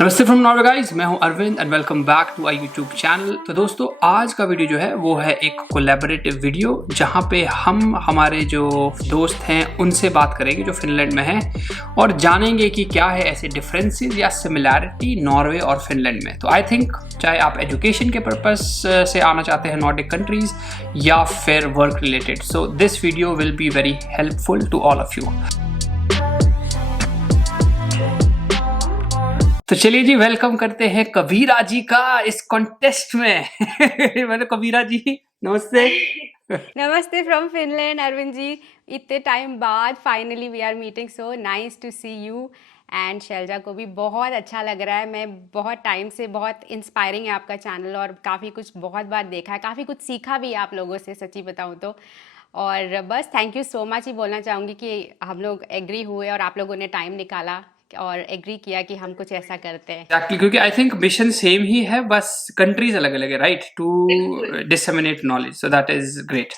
नमस्ते from Norway guys, मैं हूं Arvind and welcome back to our YouTube channel. तो दोस्तों, आज का वीडियो जो है वो है एक कोलैबोरेटिव वीडियो जहां पे हम हमारे जो दोस्त हैं उनसे बात करेंगे जो फिनलैंड में हैं और जानेंगे कि क्या है ऐसे डिफरेंसेस या सिमिलैरिटी नॉर्वे और फिनलैंड में। तो आई थिंक चाहे आप एजुकेशन के पर्पस से आना चाहते हैं नॉर्डिक कंट्रीज या फिर work related, so this video will be very helpful to all of you. तो चलिए जी, वेलकम करते हैं कबीरा जी का इस कॉन्टेस्ट में। मतलब कबीरा जी नमस्ते। नमस्ते फ्रॉम फिनलैंड अरविंद जी। इतने टाइम बाद finally we are meeting, so nice to see you. And Shailaja को भी बहुत अच्छा लग रहा है। मैं बहुत टाइम से बहुत इंस्पायरिंग है आपका चैनल और काफ़ी कुछ बहुत बार देखा है, काफ़ी कुछ सीखा भी है आप लोगों से, सच्ची बताऊँ तो। और बस थैंक यू सो मच ही बोलना चाहूँगी कि हम लोग एग्री हुए और आप लोगों ने टाइम निकाला और एग्री किया कि हम कुछ ऐसा करते हैं। Exactly, क्योंकि आई थिंक मिशन सेम ही है, बस कंट्रीज अलग अलग है, right, to disseminate knowledge, so that is great.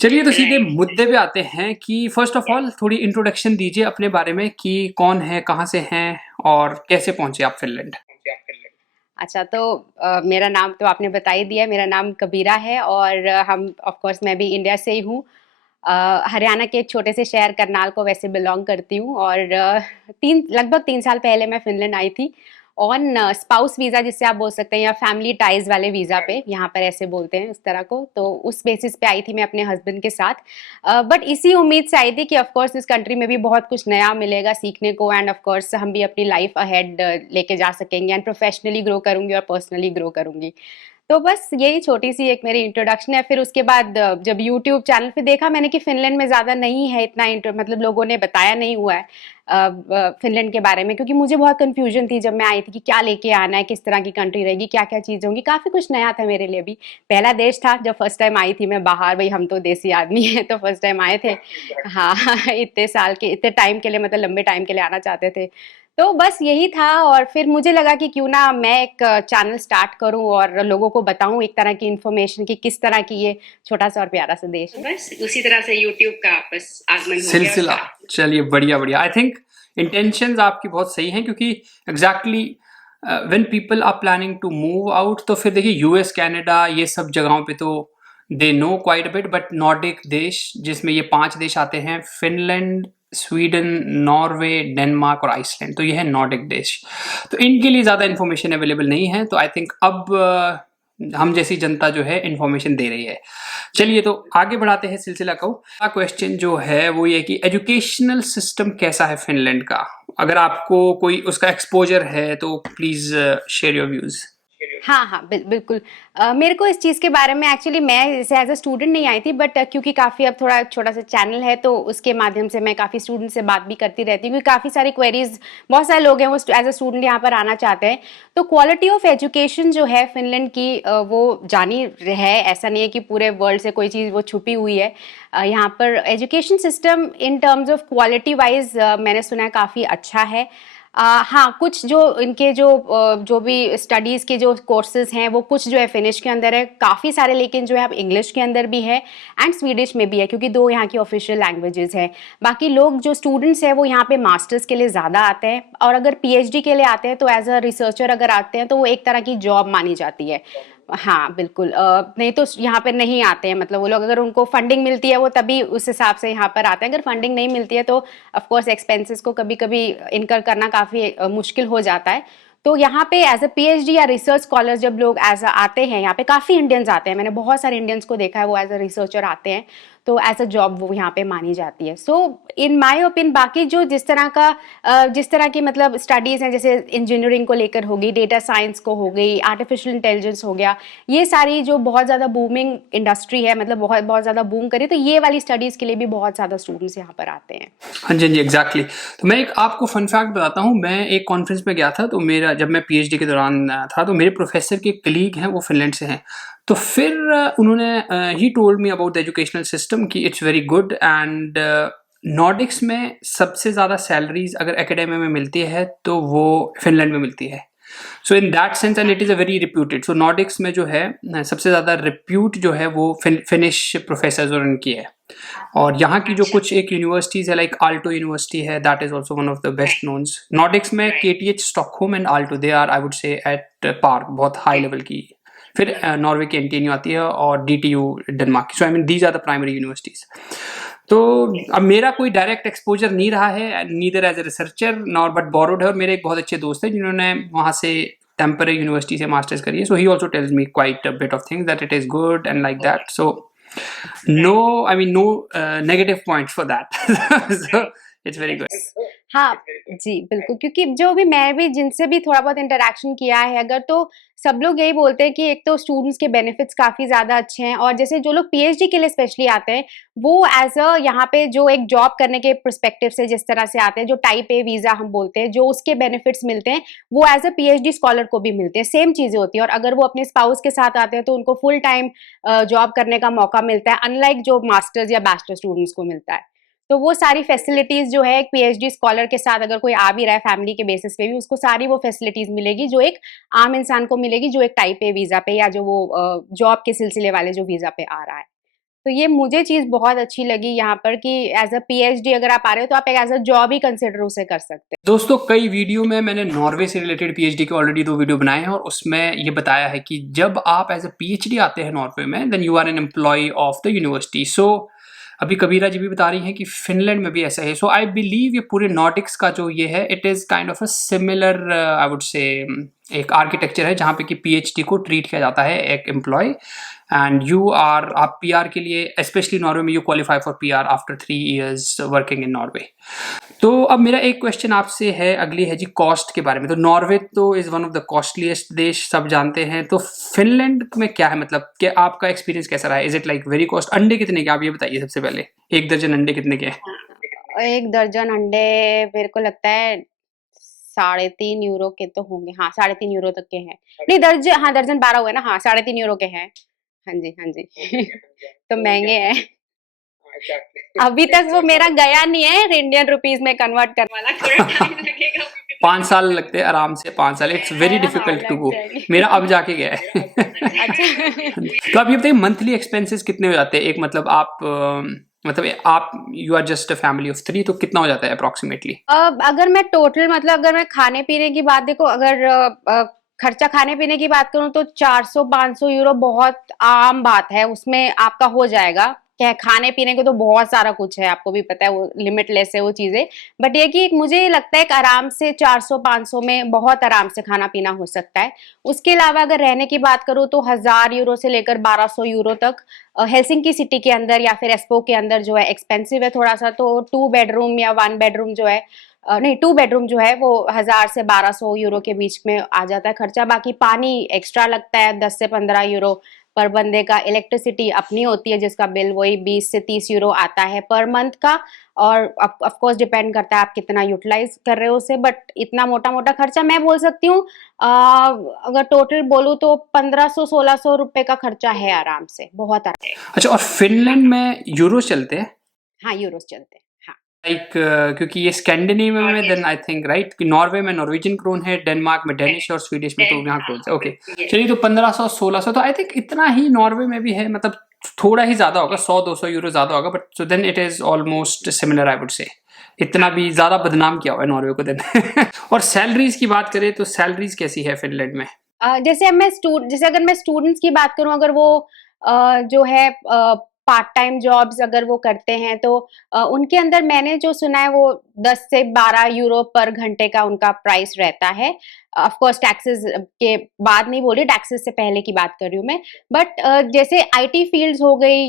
चलिए तो सीधे मुद्दे पे आते हैं कि फर्स्ट ऑफ ऑल थोड़ी इंट्रोडक्शन दीजिए अपने बारे में कि कौन है, कहाँ से हैं और कैसे पहुंचे आप फिनलैंड। अच्छा, तो मेरा नाम तो आपने बता ही दिया, मेरा नाम कबीरा है और हम ऑफ कोर्स मैं भी इंडिया से ही हूँ। हरियाणा के एक छोटे से शहर करनाल को वैसे बिलोंग करती हूँ और लगभग 3 साल पहले मैं फिनलैंड आई थी ऑन स्पाउस वीज़ा, जिससे आप बोल सकते हैं, या फैमिली टाइज वाले वीज़ा पे, यहाँ पर ऐसे बोलते हैं उस तरह को। तो उस बेसिस पे आई थी मैं अपने हस्बैंड के साथ। बट इसी उम्मीद से आई थी कि ऑफ कोर्स इस कंट्री में भी बहुत कुछ नया मिलेगा सीखने को एंड ऑफ कोर्स हम भी अपनी लाइफ अहेड लेके जा सकेंगे एंड प्रोफेशनली ग्रो करूंगी और पर्सनली ग्रो करूंगी। तो बस यही छोटी सी एक मेरी इंट्रोडक्शन है। फिर उसके बाद जब यूट्यूब चैनल पे देखा मैंने कि फिनलैंड में ज़्यादा नहीं है इतना मतलब लोगों ने बताया नहीं हुआ है फिनलैंड के बारे में, क्योंकि मुझे बहुत कंफ्यूजन थी जब मैं आई थी कि क्या लेके आना है, किस तरह की कंट्री रहेगी, क्या क्या चीज़ें होंगी। काफ़ी कुछ नया था मेरे लिए भी। पहला देश था जब फर्स्ट टाइम आई थी मैं बाहर। भाई हम तो देसी आदमी हैं तो फर्स्ट टाइम आए थे। हाँ इतने साल के, इतने टाइम के लिए, मतलब लंबे टाइम के लिए आना चाहते थे। तो बस यही था और फिर मुझे लगा कि क्यों ना मैं एक चैनल स्टार्ट करूं और लोगों को बताऊं एक तरह की इन्फॉर्मेशन कि किस तरह की ये छोटा सा और प्यारा सा देश है। बस उसी तरह से यूट्यूब का बस आगमन हो गया। सिलसिला, चलिए बढ़िया बढ़िया। आई थिंक इंटेंशंस आपकी बहुत सही हैं, क्योंकि exactly when people are planning to move out, तो फिर देखिए यूएस कनाडा ये सब जगहों पे तो they know quite a bit, but Nordic देश जिसमें ये 5 देश आते हैं, फिनलैंड, स्वीडन, नॉर्वे, डेनमार्क और आइसलैंड, तो ये है नॉर्डिक देश। तो इनके लिए ज़्यादा इन्फॉर्मेशन अवेलेबल नहीं है, तो आई थिंक अब हम जैसी जनता जो है इन्फॉर्मेशन दे रही है। चलिए तो आगे बढ़ाते हैं सिलसिला को। अगला क्वेश्चन जो है वो ये कि एजुकेशनल सिस्टम कैसा है फिनलैंड का। अगर आपको कोई उसका एक्सपोजर है तो प्लीज शेयर योर व्यूज। हाँ हाँ बिल्कुल। मेरे को इस चीज़ के बारे में एक्चुअली मैं जैसे एज अ स्टूडेंट नहीं आई थी, बट क्योंकि काफ़ी अब थोड़ा छोटा सा चैनल है तो उसके माध्यम से मैं काफ़ी स्टूडेंट से बात भी करती रहती हूँ, क्योंकि काफ़ी सारी क्वेरीज, बहुत सारे लोग हैं वो एज अ स्टूडेंट यहाँ पर आना चाहते हैं। तो क्वालिटी ऑफ एजुकेशन जो है फिनलैंड की वो जानी है, ऐसा नहीं है कि पूरे वर्ल्ड से कोई चीज़ वो छुपी हुई है। यहाँ पर education system in terms of quality wise मैंने सुना है काफ़ी अच्छा है। हाँ, कुछ जो इनके जो भी स्टडीज़ के जो कोर्सेज हैं वो कुछ जो है फिनिश के अंदर है काफ़ी सारे, लेकिन जो है अब इंग्लिश के अंदर भी है एंड स्वीडिश में भी है, क्योंकि 2 यहाँ की ऑफिशियल लैंग्वेजेस हैं। बाकी लोग जो स्टूडेंट्स हैं वो यहाँ पे मास्टर्स के लिए ज़्यादा आते हैं, और अगर पीएचडी के लिए आते हैं तो एज अ रिसर्चर अगर आते हैं तो वो एक तरह की जॉब मानी जाती है। हाँ बिल्कुल। नहीं तो यहाँ पे नहीं आते हैं, मतलब वो लोग अगर उनको फंडिंग मिलती है वो तभी उस हिसाब से यहाँ पर आते हैं। अगर फंडिंग नहीं मिलती है तो ऑफ कोर्स एक्सपेंसेस को कभी कभी इनकर करना काफ़ी मुश्किल हो जाता है। तो यहाँ पे एज अ पीएचडी या रिसर्च स्कॉलर जब लोग एज अ आते हैं, यहाँ पे काफ़ी इंडियंस आते हैं, मैंने बहुत सारे इंडियंस को देखा है वो एज अ रिसर्चर आते हैं, तो एज अ जॉब वो यहाँ पे मानी जाती है। सो इन माय ओपिनियन बाकी जो जिस तरह की मतलब स्टडीज़ हैं, जैसे इंजीनियरिंग को लेकर होगी, डेटा साइंस को हो गई, आर्टिफिशियल इंटेलिजेंस हो गया, ये सारी जो बहुत ज़्यादा बूमिंग इंडस्ट्री है, मतलब बहुत बहुत ज़्यादा बूम करी, तो ये वाली स्टडीज़ के लिए भी बहुत ज़्यादा स्टूडेंट्स यहाँ पर आते हैं। हाँ जी, हाँ जी, एग्जैक्टली। तो मैं एक आपको फन फैक्ट बताता हूँ। मैं एक कॉन्फ्रेंस में गया था, तो मेरा जब मैं पीएचडी के दौरान था, तो मेरे प्रोफेसर के कलीग हैं वो फिनलैंड से हैं। तो फिर उन्होंने he told me about the educational system कि it's very good and Nordics में सबसे ज़्यादा सैलरीज अगर एकेडमी में मिलती है तो वो फिनलैंड में मिलती है। So in that sense and it is a very reputed. सो नॉर्डिक्स में जो है सबसे ज़्यादा रिप्यूट जो है वो फिनिश प्रोफेसर उनकी है। और यहाँ की जो अच्छा कुछ एक यूनिवर्सिटीज़ है, लाइक आल्टो यूनिवर्सिटी है, that is also one of the best knowns. Nordics में KTH Stockholm and Aalto, they are I would say at par, बहुत हाई लेवल की। फिर नॉर्वे की एनटीएनयू आती है और डीटीयू डेनमार्क की। So I mean these are the primary universities. तो अब मेरा कोई डायरेक्ट एक्सपोजर नहीं रहा है, neither as a researcher nor but borrowed है। और मेरे एक बहुत अच्छे दोस्त हैं जिन्होंने वहाँ से टेम्पररी यूनिवर्सिटी से मास्टर्स करी है। So he also tells me quite a bit of things that it is good and like that. So no, I mean, no negative points for that. So it's very good. हाँ, जी, बिल्कुल, क्योंकि जो भी मैं भी जिनसे भी थोड़ा बहुत इंटरैक्शन किया है अगर, तो सब लोग यही बोलते हैं कि एक तो स्टूडेंट्स के बेनिफिट्स काफ़ी ज़्यादा अच्छे हैं, और जैसे जो लोग पीएचडी के लिए स्पेशली आते हैं, वो एज़ अ यहाँ पे जो एक जॉब करने के पर्सपेक्टिव से जिस तरह से आते हैं, जो टाइप ए वीज़ा हम बोलते हैं, जो उसके बेनिफिट्स मिलते हैं, वो एज़ अ पीएचडी स्कॉलर को भी मिलते हैं, सेम चीज़ें होती हैं। और अगर वो अपने स्पाउस के साथ आते हैं, तो उनको फुल टाइम जॉब करने का मौका मिलता है, अनलाइक जो मास्टर्स या बैचलर स्टूडेंट्स को मिलता है। तो वो सारी फैसिलिटीज़ जो है एक पीएचडी स्कॉलर के साथ अगर कोई आ भी रहा है फैमिली के बेसिस पे भी, उसको सारी वो फैसिलिटीज़ मिलेगी जो एक आम इंसान को मिलेगी, जो एक टाइप ए वीज़ा पे या जो वो जॉब के सिलसिले वाले जो वीज़ा पे आ रहा है। तो ये मुझे चीज़ बहुत अच्छी लगी यहाँ पर कि एज़ अ पीएचडी अगर आप आ रहे हो, तो आप एक as a job he consider उसे कर सकते हैं। दोस्तों, कई वीडियो में मैंने नॉर्वे से रिलेटेड पीएचडी के ऑलरेडी 2 वीडियो बनाए हैं और उसमें ये बताया है कि जब आप एज अ पीएचडी आते हैं नॉर्वे में, then you are an employ of the university. So अभी कबीरा जी भी बता रही हैं कि फिनलैंड में भी ऐसा है। सो आई बिलीव ये पूरे नॉर्डिक्स का जो ये है, it is kind of a similar I would से एक आर्किटेक्चर है जहाँ पे कि पीएचडी को ट्रीट किया जाता है एक एम्प्लॉय, एंड यू आर, आप पीआर के लिए, स्पेशली नॉर्वे में, you qualify for PR after 3 years working in Norway. तो अब मेरा एक क्वेश्चन आपसे है, अगली है जी कॉस्ट के बारे में। तो नॉर्वे तो is one of the costliest देश, सब जानते हैं। तो फिनलैंड में क्या है, मतलब कि आपका एक्सपीरियंस कैसा रहा है? Is it like very cost? अंडे कितने के, आप ये बताइए सबसे पहले। 1 दर्जन अंडे कितने के हैं? 1 दर्जन अंडे मेरे को लगता है 3.5 यूरो के तो होंगे। हाँ, 3.5 यूरो तक के हैं। नहीं, दर्जन 12 हुए ना? हाँ, 3.5 यूरो के हैं। हाँ जी, हाँ जी। तो महँगे हैं। अभी तक वो मेरा गया नहीं है इंडियन रुपीस में कन्वर्ट करवाना, थोड़ा टाइम लगेगा। 5 साल लगते हैं आराम से, 5 साल, इट्स वेरी हाँ, डिफिकल्ट टू लग गो। जाएंगे। मेरा अब जाके गया है। अच्छा। तो आप ये बताइए, मंथली एक्सपेंसेस कितने हो जाते हैं? एक मतलब आप मतलब आप, you are just a family of 3, तो कितना हो जाता है अप्रोक्सीमेटली? अब अगर मैं टोटल, मतलब अगर मैं खाने पीने की बात देखो, अगर खर्चा खाने पीने की बात करूं, तो 400-500 यूरो बहुत आम बात है, उसमें आपका हो जाएगा। क्या खाने पीने को तो बहुत सारा कुछ है, आपको भी पता है, वो लिमिटलेस है वो चीजें। बट ये कि मुझे लगता है कि आराम से 400-500 में बहुत आराम से खाना पीना हो सकता है। उसके अलावा अगर रहने की बात करूं, तो 1000 यूरो से लेकर 1200 यूरो तक हेलसिंकी सिटी के अंदर या फिर एस्पो के अंदर जो है एक्सपेंसिव है थोड़ा सा। तो 2 बेडरूम या 1 बेडरूम जो है, नहीं, 2 बेडरूम जो है वो 1000 से 1200 यूरो के बीच में आ जाता है खर्चा। बाकी पानी एक्स्ट्रा लगता है 10 से 15 यूरो पर बंदे का। इलेक्ट्रिसिटी अपनी होती है जिसका बिल वही 20 से 30 यूरो आता है पर मंथ का। और ऑफ कोर्स डिपेंड करता है आप कितना यूटिलाइज कर रहे हो उसे। बट इतना मोटा मोटा खर्चा मैं बोल सकती हूँ, अगर टोटल बोलूँ तो 1500-1600 रुपए का खर्चा है आराम से, बहुत आराम। अच्छा, और फिनलैंड में यूरो चलते हैं? हाँ, यूरोस चलते हैं। हाँ, लाइक क्योंकि ये स्कैंडिनेविया में, देन आई थिंक राइट कि नॉर्वे में नॉर्वेजियन क्रोन है, डेनमार्क में डेनिश और स्वीडिश में तो यहाँ क्रोन है। ओके, चलिए, तो 1500-1600 तो आई थिंक इतना ही नॉर्वे में भी है, मतलब थोड़ा ही ज्यादा होगा, 100-200 यूरो ज्यादा होगा, but so then it is almost similar I would say. इतना भी ज्यादा बदनाम किया हुआ है नॉर्वे को देन। और सैलरीज की बात करें तो सैलरीज कैसी है फिनलैंड में? जैसे अगर मैं स्टूडेंट्स की बात करूं, अगर वो जो है पार्ट टाइम जॉब्स अगर वो करते हैं, तो उनके अंदर मैंने जो सुना है वो 10 से 12 यूरो पर घंटे का उनका प्राइस रहता है। ऑफ कोर्स टैक्सेस के बाद नहीं बोल रही, टैक्सेस से पहले की बात कर रही हूँ मैं। बट जैसे आईटी फील्ड्स हो गई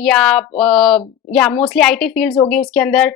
या मोस्टली आईटी फील्ड्स हो गई, उसके अंदर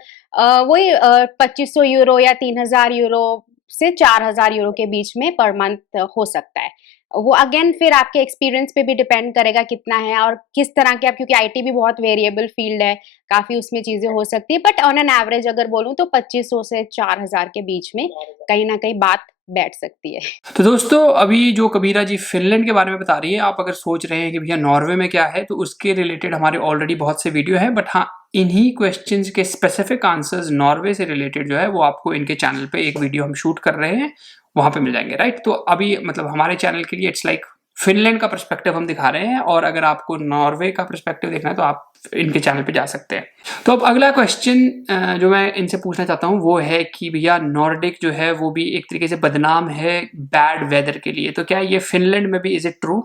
वही 2500 यूरो या 3000 यूरो से 4000 यूरो के बीच में पर मंथ हो सकता है। वो अगेन फिर आपके एक्सपीरियंस पे भी डिपेंड करेगा कितना है और किस तरह के आप, क्योंकि आईटी भी बहुत वेरिएबल फील्ड है, काफी उसमें चीजें हो सकती है। बट ऑन एन एवरेज अगर बोलूं तो 2500 से 4000 के बीच में कहीं ना कहीं बात बैठ सकती है। तो दोस्तों, अभी जो कबीरा जी फिनलैंड के बारे में बता रही है, आप अगर सोच रहे हैं कि भैया नॉर्वे में क्या है, तो उसके रिलेटेड हमारे ऑलरेडी बहुत से वीडियो हैं। बट हाँ, इन्हीं क्वेश्चंस के स्पेसिफिक आंसर्स नॉर्वे से रिलेटेड जो है वो आपको इनके चैनल पे एक वीडियो हम शूट कर रहे हैं, वहां पे मिल जाएंगे, राइट? तो अभी मतलब हमारे चैनल के लिए इट्स लाइक फिनलैंड का पर्सपेक्टिव हम दिखा रहे हैं, और अगर आपको नॉर्वे का पर्सपेक्टिव देखना है तो आप इनके चैनल पे जा सकते हैं। तो अब अगला क्वेश्चन जो मैं इनसे पूछना चाहता हूँ वो है कि भैया नॉर्डिक जो है वो भी एक तरीके से बदनाम है बैड वेदर के लिए, तो क्या ये फिनलैंड में भी इज इट ट्रू?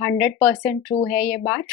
100% ट्रू है ये बात।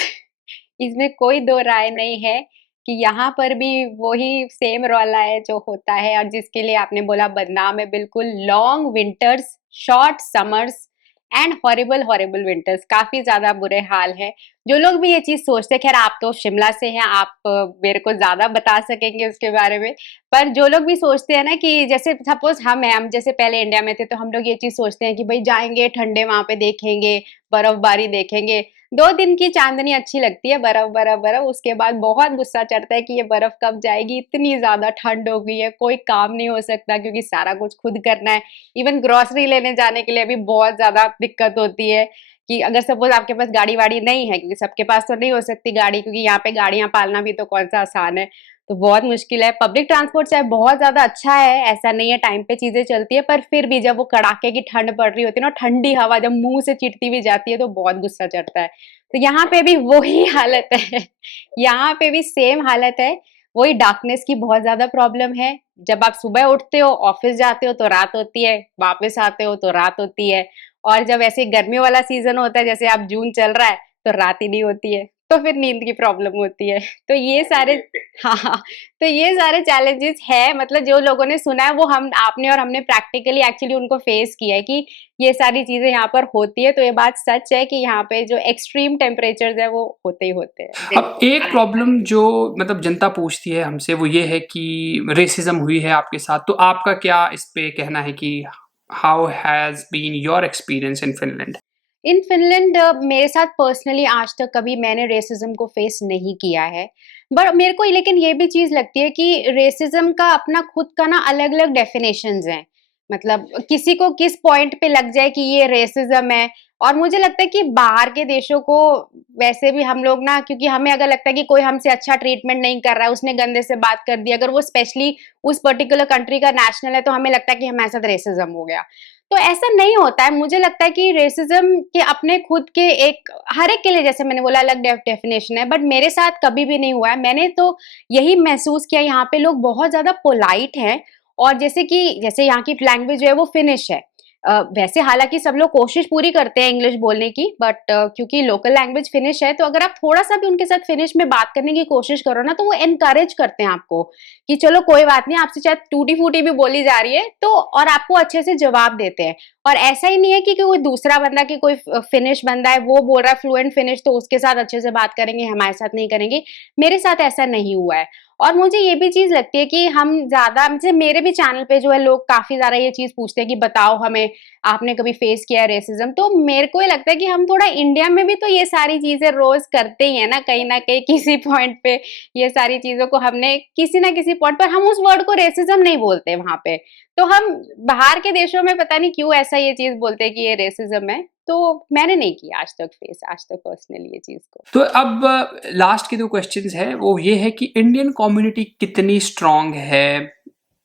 इसमें कोई दो राय नहीं है कि यहाँ पर भी वही सेम रौला है जो होता है, और जिसके लिए आपने बोला बदनाम है, बिल्कुल long winters, short summers and horrible horrible winters, काफी ज्यादा बुरे हाल है। जो लोग भी ये चीज सोचते हैं, खैर आप तो शिमला से हैं, आप मेरे को ज्यादा बता सकेंगे उसके बारे में, पर जो लोग भी सोचते हैं ना कि जैसे सपोज हम जैसे पहले इंडिया में थे तो हम लोग ये चीज सोचते हैं कि भाई जाएंगे ठंडे वहां पे देखेंगे, बर्फबारी देखेंगे, 2 दिन की चांदनी अच्छी लगती है, बर्फ बर्फ बर्फ, उसके बाद बहुत गुस्सा चढ़ता है कि ये बर्फ कब जाएगी, इतनी ज्यादा ठंड हो गई है, कोई काम नहीं हो सकता क्योंकि सारा कुछ खुद करना है। इवन ग्रोसरी लेने जाने के लिए भी बहुत ज्यादा दिक्कत होती है कि अगर सपोज आपके पास गाड़ी वाड़ी नहीं है, क्योंकि सबके पास तो नहीं हो सकती गाड़ी, क्योंकि यहाँ पे गाड़ियां पालना भी तो कौन सा आसान है, तो बहुत मुश्किल है। पब्लिक ट्रांसपोर्ट चाहे बहुत ज्यादा अच्छा है, ऐसा नहीं है, टाइम पे चीजें चलती है, पर फिर भी जब वो कड़ाके की ठंड पड़ रही होती है ना, ठंडी हवा जब मुंह से चिढ़ती भी जाती है तो बहुत गुस्सा चढ़ता है। तो यहाँ पे भी वही हालत है। यहाँ पे भी सेम हालत है, वही डार्कनेस की बहुत ज्यादा प्रॉब्लम है। जब आप सुबह उठते हो, ऑफिस जाते हो तो रात होती है, वापस आते हो तो रात होती है, और जब ऐसे गर्मी वाला सीजन होता है, जैसे आप जून चल रहा है, तो रात ही नहीं होती है, तो फिर नींद की प्रॉब्लम होती है। तो ये सारे हाँ हाँ, तो ये सारे चैलेंजेस है, मतलब जो लोगों ने सुना है वो हम आपने और हमने प्रैक्टिकली एक्चुअली उनको फेस किया है कि ये सारी चीजें यहाँ पर होती है। तो ये बात सच है कि यहाँ पे जो एक्सट्रीम टेम्परेचर्स है वो होते ही होते हैं। अब एक प्रॉब्लम जो मतलब जनता पूछती है हमसे वो ये है कि रेसिज्म हुई है आपके साथ, तो आपका क्या इस पे कहना है कि how has been your experience in Finland? In Finland मेरे साथ पर्सनली आज तक कभी मैंने रेसिज्म को फेस नहीं किया है, बट मेरे को लेकिन ये भी चीज लगती है कि रेसिज्म का अपना खुद का ना अलग अलग डेफिनेशंस हैं। मतलब किसी को किस पॉइंट पे लग जाए कि ये रेसिज्म है, और मुझे लगता है कि बाहर के देशों को वैसे भी हम लोग ना, क्योंकि हमें अगर लगता है कि कोई हमसे अच्छा ट्रीटमेंट नहीं कर रहा है, उसने गंदे से बात कर दी, अगर वो स्पेशली उस पर्टिकुलर कंट्री का नेशनल है, तो हमें लगता है कि हमारे साथ रेसिज्म हो गया। तो ऐसा नहीं होता है। मुझे लगता है कि रेसिज्म के अपने खुद के एक हर एक के लिए, जैसे मैंने बोला, अलग डेफिनेशन है, बट मेरे साथ कभी भी नहीं हुआ है। मैंने तो यही महसूस किया, यहाँ पे लोग बहुत ज्यादा पोलाइट हैं, और जैसे यहाँ की लैंग्वेज जो है वो फिनिश है। वैसे हालांकि सब लोग कोशिश पूरी करते हैं इंग्लिश बोलने की, बट क्योंकि लोकल लैंग्वेज फिनिश है, तो अगर आप थोड़ा सा भी उनके साथ फिनिश में बात करने की कोशिश करो ना, तो वो एनकरेज करते हैं आपको कि चलो कोई बात नहीं, आपसे चाहे टूटी फूटी भी बोली जा रही है तो, और आपको अच्छे से जवाब देते हैं। और ऐसा ही नहीं है कि कोई दूसरा बंदा, कि कोई फिनिश बंदा है वो बोल रहा है फ्लुएंट फिनिश, तो उसके साथ अच्छे से बात करेंगे, हमारे साथ नहीं करेंगे। मेरे साथ ऐसा नहीं हुआ है। और मुझे ये भी चीज लगती है कि हम ज्यादा, जैसे मेरे भी चैनल पे जो है लोग काफी ज्यादा ये चीज पूछते हैं कि बताओ हमें, आपने कभी फेस किया है रेसिज्म? तो मेरे को ये लगता है कि हम थोड़ा इंडिया में भी तो ये सारी चीजें रोज करते ही है ना कहीं किसी पॉइंट पे। ये सारी चीजों को हमने किसी ना किसी पॉइंट पर, हम उस वर्ड को रेसिज्म नहीं बोलते वहां पे, तो हम बाहर के देशों में पता नहीं क्यों ऐसा ये चीज बोलते हैं कि ये रेसिज्म है। तो मैंने नहीं किया आज तक फेस, आज तक पर्सनली ये चीज को। तो अब लास्ट के 2 क्वेश्चंस है वो ये है कि इंडियन कम्युनिटी कितनी स्ट्रांग है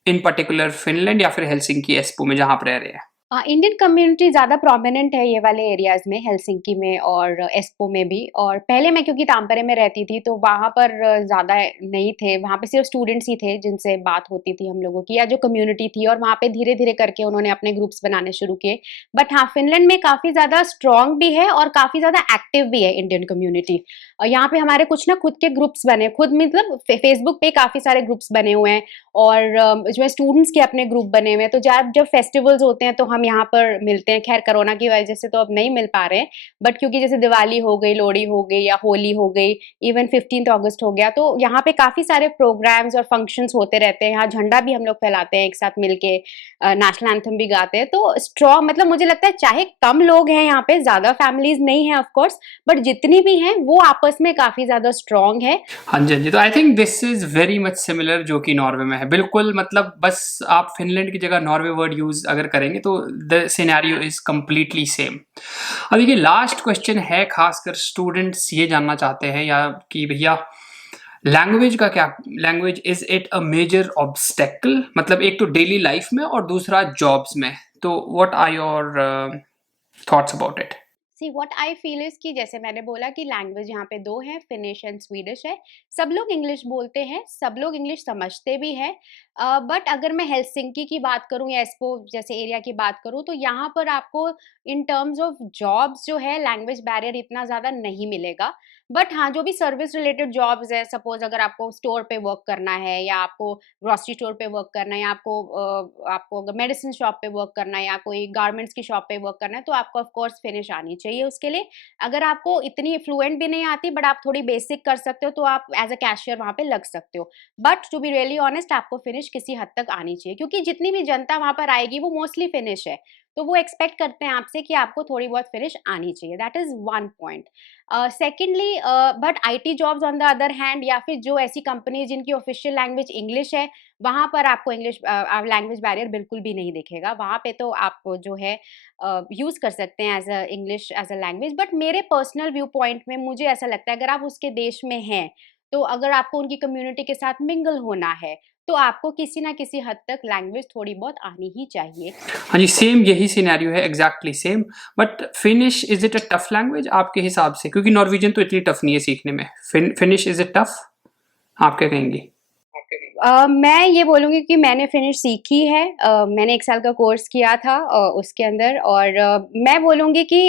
इन पर्टिकुलर फिनलैंड या फिर हेलसिंकी एस्पो में जहां आप रह रहे हैं? इंडियन कम्युनिटी ज़्यादा प्रोमिनेंट है ये वाले एरियाज़ में, हेलसिंकी में और एस्पो में भी। और पहले मैं क्योंकि तांपरे में रहती थी तो वहाँ पर ज़्यादा नहीं थे, वहाँ पे सिर्फ स्टूडेंट्स ही थे जिनसे बात होती थी हम लोगों की, या जो कम्युनिटी थी, और वहाँ पे धीरे धीरे करके उन्होंने अपने ग्रुप्स बनाने शुरू किए। बट हाँ, फिनलैंड में काफ़ी ज़्यादा स्ट्रॉन्ग भी है और काफ़ी ज़्यादा एक्टिव भी है इंडियन कम्युनिटी। यहाँ पे हमारे कुछ ना खुद के ग्रुप्स बने, खुद मतलब फेसबुक पे काफ़ी सारे ग्रुप्स बने हुए हैं, और जो है स्टूडेंट्स के अपने ग्रुप बने हुए हैं। तो जब फेस्टिवल्स होते हैं तो हम यहाँ पर मिलते हैं। खैर कोरोना की वजह से तो अब नहीं मिल पा रहे हैं, बट क्योंकि जैसे दिवाली हो गई, लोहड़ी हो गई, या होली हो गई, इवन 15 अगस्त हो गया, तो यहाँ पे काफी सारे प्रोग्राम्स और फंक्शंस होते रहते हैं। यहाँ झंडा भी हम लोग फहलाते हैं एक साथ मिलके, नेशनल एंथम भी गाते हैं। तो स्ट्रॉन्ग, मतलब मुझे लगता है चाहे कम लोग हैं यहाँ पे, ज्यादा फैमिलीज नहीं है ऑफकोर्स, बट जितनी भी हैं वो आपस में काफी ज्यादा स्ट्रॉन्ग है। हाँ जी, हाँ जी। तो I think this is very much similar जो कि नॉर्वे में है, बिल्कुल। मतलब बस आप फिनलैंड की जगह नॉर्वे वर्ड यूज अगर करेंगे तो the scenario is completely same. अब देखिए लास्ट क्वेश्चन है, खासकर स्टूडेंट्स ये जानना चाहते हैं या कि भैया लैंग्वेज का क्या, language is it a major obstacle? मतलब एक तो डेली लाइफ में और दूसरा जॉब्स में, तो what are your thoughts about it? See what I feel is कि जैसे मैंने बोला कि लैंग्वेज यहाँ पे दो हैं, फिनिश एंड स्वीडिश है। सब लोग इंग्लिश बोलते हैं, सब लोग इंग्लिश समझते भी हैं। बट अगर मैं हेलसिंकी की बात करूँ या एस्पो जैसे एरिया की बात करूँ, तो यहाँ पर आपको इन टर्म्स ऑफ जॉब्स जो है लैंग्वेज बैरियर इतना ज़्यादा नहीं मिलेगा। बट हाँ, जो भी सर्विस रिलेटेड जॉब्स है, सपोज अगर आपको स्टोर पे वर्क करना है या आपको ग्रोसरी स्टोर पे वर्क करना है या आपको अगर मेडिसिन शॉप पे वर्क करना है या कोई गारमेंट्स की शॉप पे वर्क करना है, तो आपको ऑफ कोर्स फिनिश आनी चाहिए उसके लिए। अगर आपको इतनी फ्लुएंट भी नहीं आती बट आप थोड़ी बेसिक कर सकते हो, तो आप एज अ कैशियर वहाँ पे लग सकते हो। But to be really honest, आपको फिनिश किसी हद तक आनी चाहिए, क्योंकि जितनी भी जनता वहाँ पर आएगी वो मोस्टली फिनिश है। तो वो एक्सपेक्ट करते हैं आपसे कि आपको थोड़ी बहुत फिनिश आनी चाहिए। That is one point. Secondly, but IT jobs on the other hand या फिर जो ऐसी कंपनी जिनकी ऑफिशियल लैंग्वेज इंग्लिश है, वहाँ पर आपको इंग्लिश लैंग्वेज बैरियर बिल्कुल भी नहीं दिखेगा। वहाँ पे तो आप जो है यूज़ कर सकते हैं as a English as a language. But मेरे पर्सनल व्यू पॉइंट में मुझे ऐसा लगता है, अगर आप उसके देश में हैं, तो अगर आपको उनकी कम्युनिटी के साथ मिंगल होना है, तो आपको किसी ना किसी हद तक लैंग्वेज थोड़ी बहुत आनी ही चाहिए। हाँ जी, सेम यही सिनेरियो है, exactly same. But finish is it a tough language आपके हिसाब से? क्योंकि नॉर्वेजियन तो इतनी टफ नहीं है सीखने में। Finish is it tough? आप क्या कहेंगी? मैं ये बोलूँगी कि मैंने फिनिश सीखी है। मैंने 1 साल का कोर्स किया था उसके अंदर, और मैं बोलूँगी कि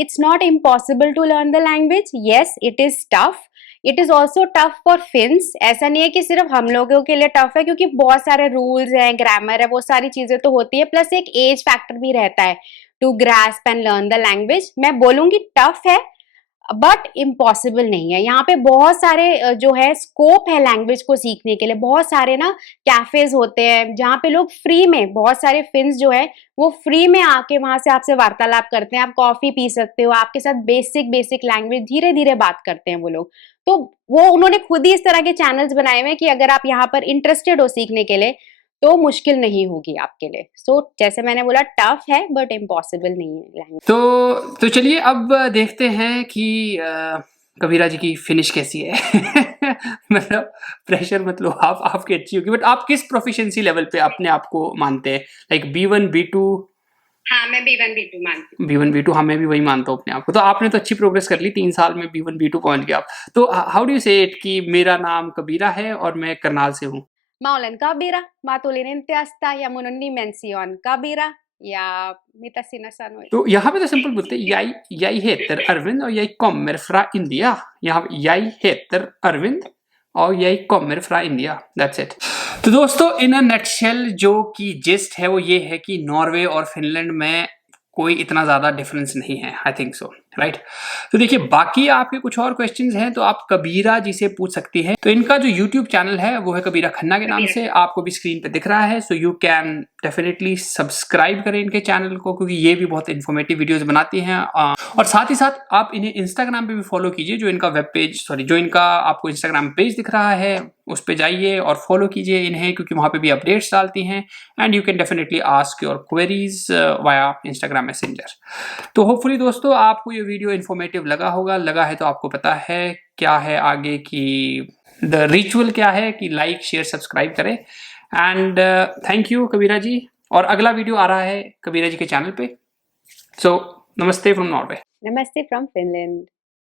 it's not impossible to learn the language. Yes, it is tough. It is also tough for Finns. ऐसा नहीं है कि सिर्फ़ हम लोगों के लिए टफ है, क्योंकि बहुत सारे रूल्स हैं, ग्रामर है, वो सारी चीज़ें तो होती है, प्लस एक एज फैक्टर भी रहता है to grasp and learn the language. मैं बोलूँगी टफ है, बट इम्पॉसिबल नहीं है। यहाँ पे बहुत सारे जो है स्कोप है लैंग्वेज को सीखने के लिए। बहुत सारे ना कैफ़ेज़ होते हैं जहाँ पे लोग फ्री में, बहुत सारे फिन्स जो है वो फ्री में आके वहाँ से आपसे वार्तालाप करते हैं। आप कॉफ़ी पी सकते हो, आपके साथ बेसिक लैंग्वेज धीरे-धीरे बात करते हैं वो लोग। तो वो उन्होंने खुद ही इस तरह के चैनल्स बनाए हुए हैं कि अगर आप यहाँ पर इंटरेस्टेड हो सीखने के लिए, तो मुश्किल नहीं होगी आपके लिए। सो जैसे मैंने बोला, टफ है बट इम्पॉसिबल नहीं है लैंग्वेज। तो चलिए अब देखते हैं कि कबीरा जी की फिनिश कैसी है। मतलब प्रेशर मत लो आप, आपकी अच्छी होगी। बट आप किस प्रोफिशिएंसी लेवल पे अपने आप को मानते हैं? Like B1 B2? हाँ, मैं B1 B2 मानती हूँ। B1 B2, हाँ मैं भी वही मानता हूँ अपने आप को। तो आपने तो अच्छी प्रोग्रेस कर ली, 3 साल में B1 B2 पहुंच गए आप। तो हाउ डू यू से इट कि मेरा नाम कबीरा है और मैं करनाल से हूँ? Maulen Kabira, matulinin tiasta ja munonni mention Kabira ja mitä sinä sanoit? तो यहाँ पे तो सिंपल बोलते हैं, jag heter Arvind और jag kommer från India। यहाँ पे jag heter Arvind और jag kommer från India, that's it। तो दोस्तों इन अ नटशेल जो की जिस्ट है वो ये है कि नॉर्वे और फिनलैंड में कोई इतना ज़्यादा डिफरेंस नहीं है, आई थिंक सो, राइट। तो देखिए बाकी आपके कुछ और क्वेश्चंस हैं तो आप कबीरा जी से पूछ सकती हैं। तो इनका जो यूट्यूब चैनल है वो है कबीरा खन्ना के नाम से, आपको भी स्क्रीन पे दिख रहा है। So you can definitely subscribe करें इनके चैनल को, क्योंकि ये भी बहुत इन्फॉर्मेटिव वीडियोस बनाती हैं। और साथ ही साथ आप इन्हें इंस्टाग्राम पे भी फॉलो कीजिए, जो इनका वेब पेज, सॉरी जो इनका आपको इंस्टाग्राम पेज दिख रहा है उस पे जाइए और फॉलो कीजिए इन्हें, क्योंकि वहाँ पे भी अपडेट्स डालती हैं। And you can definitely ask your queries via Instagram messenger. तो होपफुली दोस्तों आपको ये वीडियो इन्फॉर्मेटिव लगा होगा। लगा है तो आपको पता है क्या है आगे की द रिचुअल क्या है कि लाइक शेयर सब्सक्राइब करें। एंड थैंक यू कबीरा जी। और अगला वीडियो आ रहा है कबीरा जी के चैनल पे। सो नमस्ते from Norway. Namaste from Finland.